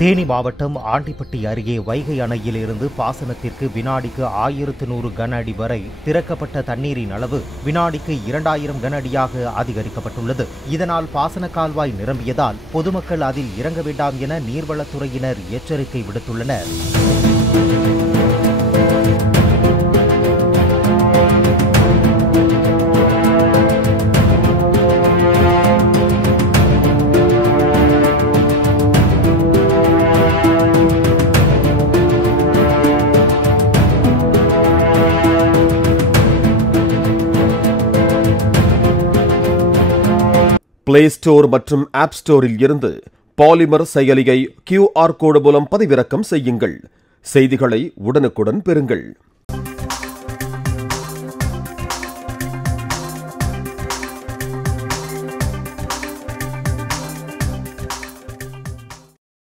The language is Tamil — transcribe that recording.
தேனி மாவட்டம் ஆண்டிப்பட்டி அருகே வைகை அணையிலிருந்து பாசனத்திற்கு வினாடிக்கு 1100 கன அடி வரை திறக்கப்பட்ட தண்ணீரின் அளவு வினாடிக்கு 2000 கன அடியாக அதிகரிக்கப்பட்டுள்ளது. இதனால் பாசன கால்வாய் நிரம்பியதால் பொதுமக்கள் அதில் இறங்க வேண்டாம் என நீர்வளத்துறையினர் எச்சரிக்கை விடுத்துள்ளனர். பிளே ஸ்டோர் மற்றும் ஆப் ஸ்டோரில் இருந்து பாலிமர் செயலியை QR கோடு மூலம் பதிவிறக்கம் செய்யுங்கள். செய்திகளை உடனுக்குடன் பெறுங்கள்.